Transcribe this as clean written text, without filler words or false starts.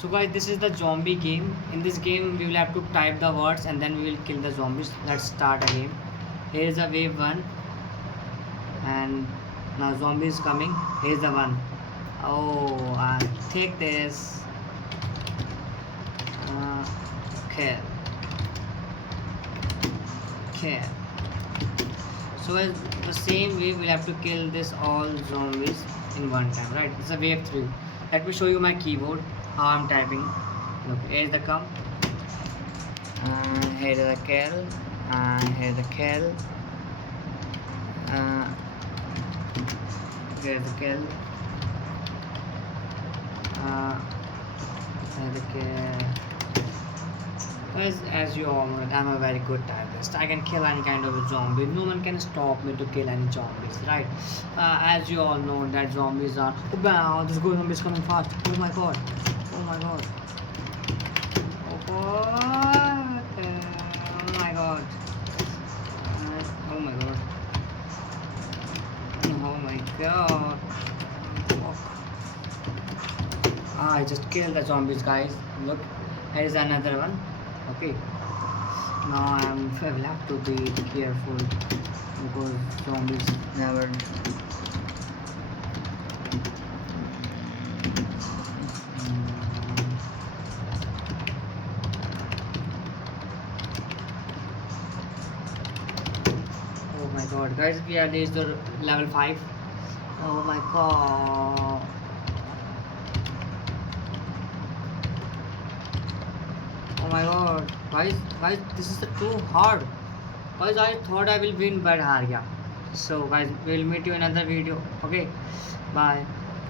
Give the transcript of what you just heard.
So guys, this is the zombie game. In this game we will have to type the words and then we will kill the zombies. Let's start a game. Here is a wave 1 and now zombie is coming. Here is the one. Oh, take this. Kill. Kill. So as the same way we'll have to kill this all zombies in one time, right? It's a wave 3. Let me show you my keyboard, how I'm typing. Look, here's the come, here's the kill, here's the kill, here's the kill, here's the kill. Guys, as you all know, I'm a very good typist. I can kill any kind of a zombie. No one can stop me to kill any zombies, right? As you all know, that zombies are. Oh, wow, this good zombie is coming fast. Oh my god. Oh my god. Oh god. Oh my god. Oh my god. Oh my god. I just killed the zombies, guys. Look, here is another one. Okay, now I will have to be careful because zombies never. Oh my god, guys, we are reached the level 5. Oh my god. Oh my god, guys, this is too hard. Guys, I thought I will win, but हार गया. So guys, we'll meet you in another video. Okay, bye.